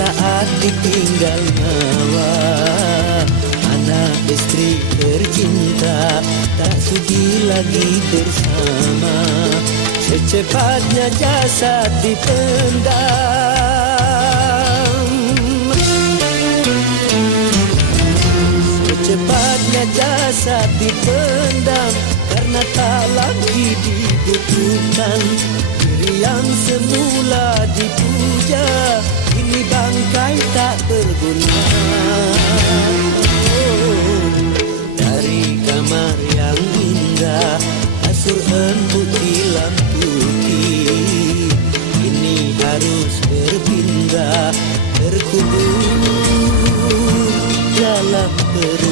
saat ditinggal nyawa. Anak istri tercinta tak sudi lagi bersama. Secepatnya jasad dipendam. Secepatnya jasad dipendam Karena tak lagi dibutuhkan. Diri yang semula sudah terkubur dalam perut.